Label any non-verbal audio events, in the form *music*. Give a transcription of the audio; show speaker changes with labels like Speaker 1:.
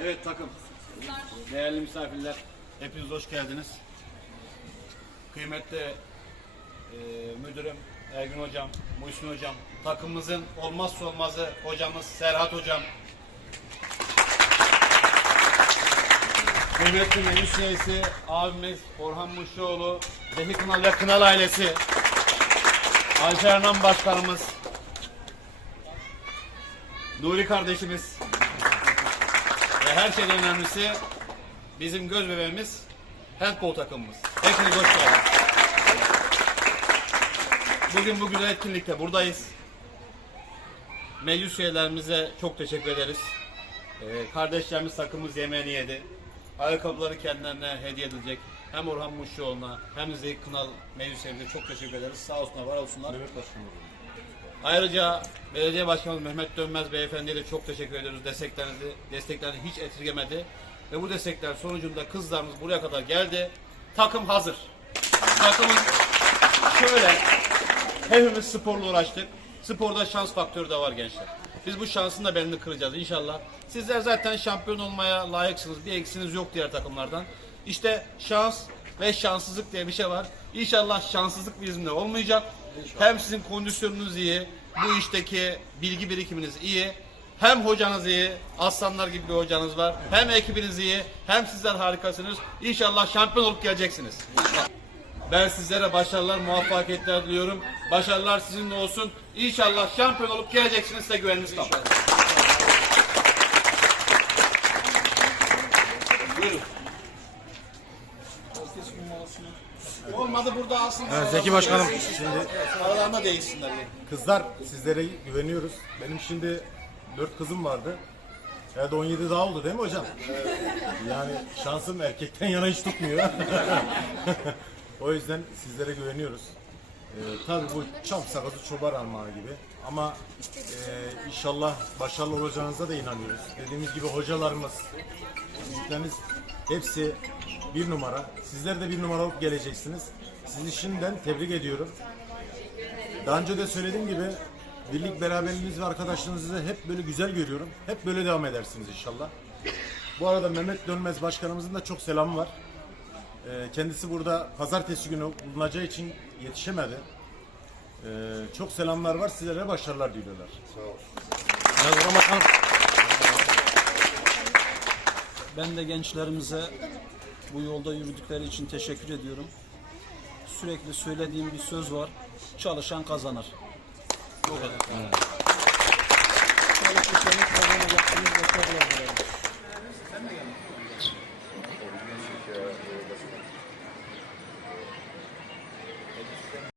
Speaker 1: Evet takım. Değerli misafirler, hepiniz hoş geldiniz. Kıymetli e, müdürüm Ergün Hocam, Muhsin Hocam, takımımızın olmazsa olmazı hocamız Serhat Hocam. Kıymetli meclis üyesi abimiz Orhan Muşluoğlu, Zeki Kınal ve Kınal ailesi, Alper Ernan Başkanımız, Nuri kardeşimiz, ve her şeyden önemlisi bizim göz bebeğimiz handball takımımız. Hepiniz hoş geldiniz. Bugün bu güzel etkinlikte buradayız. Meclis üyelerimize çok teşekkür ederiz. Ee, kardeşlerimiz takımımız yemeğini yedi. Ayakkabıları kendilerine hediye edilecek. Hem Orhan Muşçuoğlu'na hem Zeki Kınal meclis üyelerimize çok teşekkür ederiz. Sağ olsunlar, var olsunlar. Ayrıca belediye başkanımız Mehmet Dönmez beyefendiye de çok teşekkür ediyoruz. Desteklerinizi, desteklerini hiç esirgemedi. Ve bu destekler sonucunda kızlarımız buraya kadar geldi. Takım hazır. Takımın şöyle hepimiz sporla uğraştık. Sporda şans faktörü de var gençler. Biz bu şansın da belini kıracağız inşallah. Sizler zaten şampiyon olmaya layıksınız. Bir eksiniz yok diğer takımlardan. İşte şans ve şanssızlık diye bir şey var. İnşallah şanssızlık bizimle olmayacak. Hem sizin kondisyonunuz iyi, bu işteki bilgi birikiminiz iyi. Hem hocanız iyi, aslanlar gibi bir hocanız var. Hem ekibiniz iyi, hem sizler harikasınız. İnşallah şampiyon olup geleceksiniz. Ben sizlere başarılar, muvaffakiyetler diliyorum. Başarılar sizinle olsun. İnşallah şampiyon olup geleceksiniz size güveniniz tam. Buyurun. Olmadı burada aslında.
Speaker 2: Evet, Zeki Başkanım,
Speaker 1: şimdi aralarında değişsinler. yani.
Speaker 2: Kızlar sizlere güveniyoruz. Benim şimdi dört kızım vardı. Da 17 daha oldu değil mi hocam? Yani şansım erkekten yana hiç tutmuyor. *laughs* *laughs* o yüzden sizlere güveniyoruz. Ee, tabii bu çam sakızı çobar armağanı gibi. Ama e, inşallah başarılı olacağınıza da inanıyoruz. Dediğimiz gibi hocalarımız, çocuklarınız hepsi bir numara. Sizler de bir numara olup geleceksiniz. Sizi şimdiden tebrik ediyorum. Daha önce de söylediğim gibi birlik beraberliğiniz ve arkadaşlığınızı hep böyle güzel görüyorum. Hep böyle devam edersiniz inşallah. Bu arada Mehmet Dönmez başkanımızın da çok selamı var. Ee, kendisi burada pazartesi günü bulunacağı için yetişemedi. Ee, çok selamlar var. Sizlere başarılar diliyorlar.
Speaker 3: Ben de gençlerimize bu yolda yürüdükleri için teşekkür ediyorum. Sürekli söylediğim bir söz var. Çalışan kazanır. Bu kadar. Çalışırsanız kazanacaksınız ve